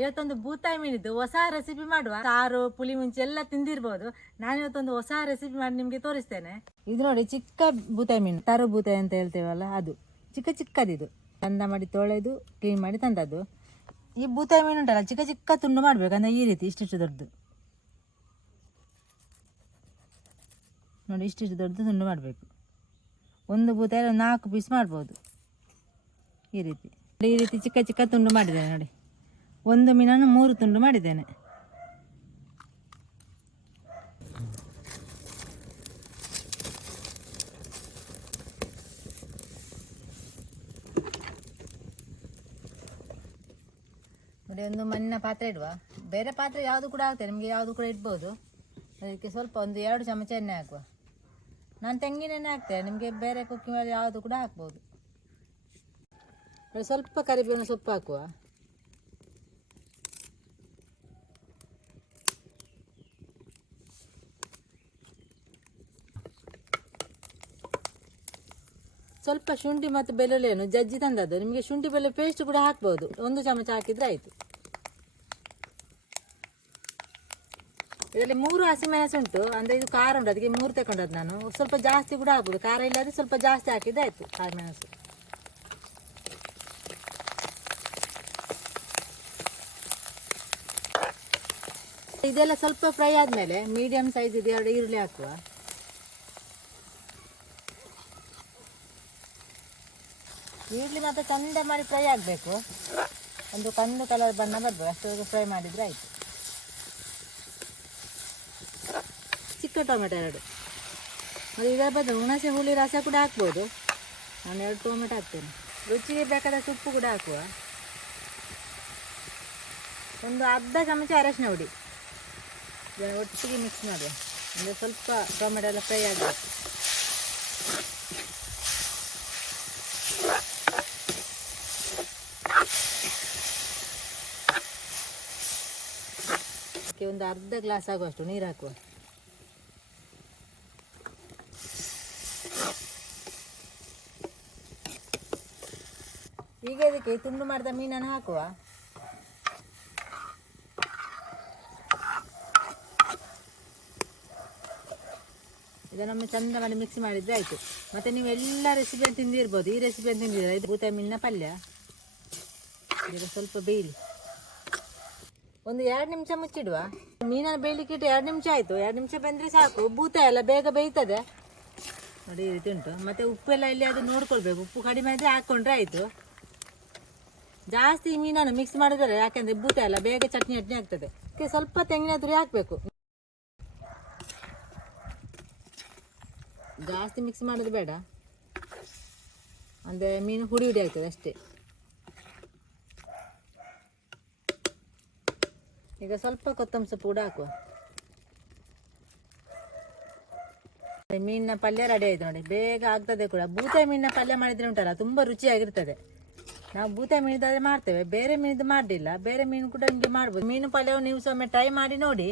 ಇವತ್ತೊಂದು ಬೂತಾಯಿ ಮೀನಿದ್ದು ಹೊಸ ರೆಸಿಪಿ ಮಾಡುವ. ಸಾರು ಪುಳಿ ಮುಂಚೆ ಎಲ್ಲ ತಿಂದಿರ್ಬೋದು. ನಾನು ಇವತ್ತೊಂದು ಹೊಸ ರೆಸಿಪಿ ಮಾಡಿ ನಿಮ್ಗೆ ತೋರಿಸ್ತೇನೆ. ಇದು ನೋಡಿ, ಚಿಕ್ಕ ಬೂತಾಯಿ ಮೀನು, ತರು ಬೂತಾಯಿ ಅಂತ ಹೇಳ್ತೇವಲ್ಲ, ಅದು ಚಿಕ್ಕ ಚಿಕ್ಕದಿದು. ಚಂದ ಮಾಡಿ ತೊಳೆದು ಕ್ಲೀನ್ ಮಾಡಿ ತಂದದ್ದು. ಈ ಬೂತಾಯಿ ಮೀನು ಉಂಟಲ್ಲ, ಚಿಕ್ಕ ಚಿಕ್ಕ ತುಂಡು ಮಾಡ್ಬೇಕು. ಅಂದ್ರೆ ಈ ರೀತಿ ಇಷ್ಟಿಷ್ಟು ದೊಡ್ಡದು ನೋಡಿ, ಇಷ್ಟಿಷ್ಟು ದೊಡ್ಡದು ತುಂಡು ಮಾಡಬೇಕು. ಒಂದು ಬೂತಾಯಿ 4 ಪೀಸ್ ಮಾಡ್ಬೋದು. ಈ ರೀತಿ ಚಿಕ್ಕ ಚಿಕ್ಕ ತುಂಡು ಮಾಡಿದ್ದೇನೆ ನೋಡಿ. ಒಂದು ಮೀನನ್ನು 3 ತುಂಡು ಮಾಡಿದ್ದೇನೆ. ನೋಡಿ, ಒಂದು ಮಣ್ಣಿನ ಪಾತ್ರೆ ಇಡುವ. ಬೇರೆ ಪಾತ್ರೆ ಯಾವುದು ಕೂಡ ಆಗ್ತದೆ, ನಿಮಗೆ ಯಾವುದು ಕೂಡ ಇಡ್ಬೋದು. ಅದಕ್ಕೆ ಸ್ವಲ್ಪ ಒಂದು 2 ಚಮಚ ಎಣ್ಣೆ ಹಾಕುವ. ನಾನು ತೆಂಗಿನ ಎಣ್ಣೆ ಹಾಕ್ತೇನೆ, ನಿಮಗೆ ಬೇರೆ ಕುಕ್ಕಿಂಗ್ ಮಾಡಿ ಯಾವುದು ಕೂಡ ಹಾಕ್ಬೋದು. ಸ್ವಲ್ಪ ಕರಿಬೇವಿನ ಸೊಪ್ಪು ಹಾಕುವ. ಸ್ವಲ್ಪ ಶುಂಠಿ ಮತ್ತು ಬೆಳ್ಳುಳ್ಳಿಯನ್ನು ಜಜ್ಜಿ ತಂದದ್ದು. ನಿಮಗೆ ಶುಂಠಿ ಬೆಳ್ಳುಳ್ಳಿ ಪೇಸ್ಟ್ ಕೂಡ ಹಾಕ್ಬೋದು. 1 ಚಮಚ ಹಾಕಿದ್ರೆ ಆಯಿತು. ಇದರಲ್ಲಿ 3 ಹಸಿಮೆಣಸು ಉಂಟು. ಅಂದರೆ ಇದು ಖಾರ ಉಂಟು, ಅದಕ್ಕೆ 3 ತಗೊಂಡದ್ದು ನಾನು. ಸ್ವಲ್ಪ ಜಾಸ್ತಿ ಕೂಡ ಹಾಕ್ಬೋದು, ಖಾರ ಇಲ್ಲದೆ ಸ್ವಲ್ಪ ಜಾಸ್ತಿ ಹಾಕಿದ್ರೆ ಆಯಿತು ಹಸಿಮೆಣಸು. ಇದೆಲ್ಲ ಸ್ವಲ್ಪ ಫ್ರೈ ಆದಮೇಲೆ ಮೀಡಿಯಂ ಸೈಜ್ ಇದು 2 ಈರುಳ್ಳಿ ಹಾಕುವ. ಈರುಳ್ಳಿ ಮಾತ್ರ ಚಂದ ಮಾಡಿ ಫ್ರೈ ಆಗಬೇಕು. ಒಂದು ಕಂದು ಕಲರ್ ಬಣ್ಣ ಬರಬೇಕು, ಅಷ್ಟೊಂದು ಫ್ರೈ ಮಾಡಿದರೆ ಆಯಿತು. ಚಿಕ್ಕ ಟೊಮೆಟೊ 2. ಮತ್ತು ಇದರ ಬದಲು ಹುಣಸೆ ಹುಳಿ ರಸ ಕೂಡ ಹಾಕ್ಬೋದು. ನಾನು 2 ಟೊಮೆಟೊ ಹಾಕ್ತೇನೆ. ರುಚಿಗೆ ಬೇಕಾದ ಉಪ್ಪು ಕೂಡ ಹಾಕುವ. ಒಂದು ಅರ್ಧ ಚಮಚ ಅರಶಿನ ಹುಡಿ ಒಟ್ಟಿಗೆ ಮಿಕ್ಸ್ ಮಾಡುವ. ಅಂದರೆ ಸ್ವಲ್ಪ ಟೊಮೆಟೊ ಎಲ್ಲ ಫ್ರೈ ಆಗಬೇಕು. ಒಂದು ಅರ್ಧ ಗ್ಲಾಸ್ ಆಗುವಷ್ಟು ನೀರು ಹಾಕುವ. ಈಗ ಇದಕ್ಕೆ ತುಂಡು ಮಾಡಿದ ಮೀನನ್ನು ಹಾಕುವ. ಇದನ್ನು ಚಂದ ಮಾಡಿ ಮಿಕ್ಸ್ ಮಾಡಿದ್ರೆ ಆಯಿತು. ಮತ್ತು ನೀವು ಎಲ್ಲ ರೆಸಿಪಿಯನ್ನು ತಿಂದಿರ್ಬೋದು. ಈ ರೆಸಿಪಿಯನ್ನು ತಿಂದಿದ್ದೀರ. ಇದು ಬೂತಾಯಿ ಮೀನಿನ ಪಲ್ಯ. ಈಗ ಸ್ವಲ್ಪ ಬೇಯಲಿ. ಒಂದು 2 ನಿಮಿಷ ಮುಚ್ಚಿಡುವ. ಮೀನನ್ನು ಬೇಯಲಿಕ್ಕೆ ಇಟ್ಟು 2 ನಿಮಿಷ ಆಯಿತು. 2 ನಿಮಿಷ ಬೆಂದರೆ ಸಾಕು. ಬೂತಾಯಿ ಎಲ್ಲ ಬೇಗ ಬೇಯ್ತದೆ ನೋಡಿ, ಈ ರೀತಿ ಉಂಟು. ಮತ್ತು ಉಪ್ಪೆಲ್ಲ ಇಲ್ಲಿ ಅದು ನೋಡ್ಕೊಳ್ಬೇಕು. ಉಪ್ಪು ಕಡಿಮೆ ಇದ್ದರೆ ಹಾಕ್ಕೊಂಡ್ರೆ ಆಯಿತು. ಜಾಸ್ತಿ ಮೀನನ್ನು ಮಿಕ್ಸ್ ಮಾಡಿದರೆ, ಯಾಕೆಂದರೆ ಬೂತಾಯಿ ಎಲ್ಲ ಬೇಗ ಚಟ್ನಿ ಆಗ್ತದೆ. ಅದಕ್ಕೆ ಸ್ವಲ್ಪ ತೆಂಗಿನ ತುರಿ ಹಾಕಬೇಕು. ಜಾಸ್ತಿ ಮಿಕ್ಸ್ ಮಾಡೋದು ಬೇಡ, ಅಂದರೆ ಮೀನು ಹುಡಿ ಆಗ್ತದೆ ಅಷ್ಟೇ. ಈಗ ಸ್ವಲ್ಪ ಕೊತ್ತಂಬರಿ ಸೊಪ್ಪು ಕೂಡ ಹಾಕುವ. ಮೀನಿನ ಪಲ್ಯ ರೆಡಿ ಆಯಿತು ನೋಡಿ, ಬೇಗ ಆಗ್ತದೆ ಕೂಡ. ಬೂತಾಯಿ ಮೀನಿನ ಪಲ್ಯ ಮಾಡಿದರೆ ಉಂಟಲ್ಲ, ತುಂಬ ರುಚಿಯಾಗಿರ್ತದೆ. ನಾವು ಬೂತಾಯಿ ಮೀನಿದಾದರೆ ಮಾಡ್ತೇವೆ, ಬೇರೆ ಮೀನಿದು ಮಾಡಲಿಲ್ಲ. ಬೇರೆ ಮೀನು ಕೂಡ ನಿಮಗೆ ಮಾಡ್ಬೋದು. ಮೀನು ಪಲ್ಯವು ನೀವು ಒಮ್ಮೆ ಟ್ರೈ ಮಾಡಿ ನೋಡಿ.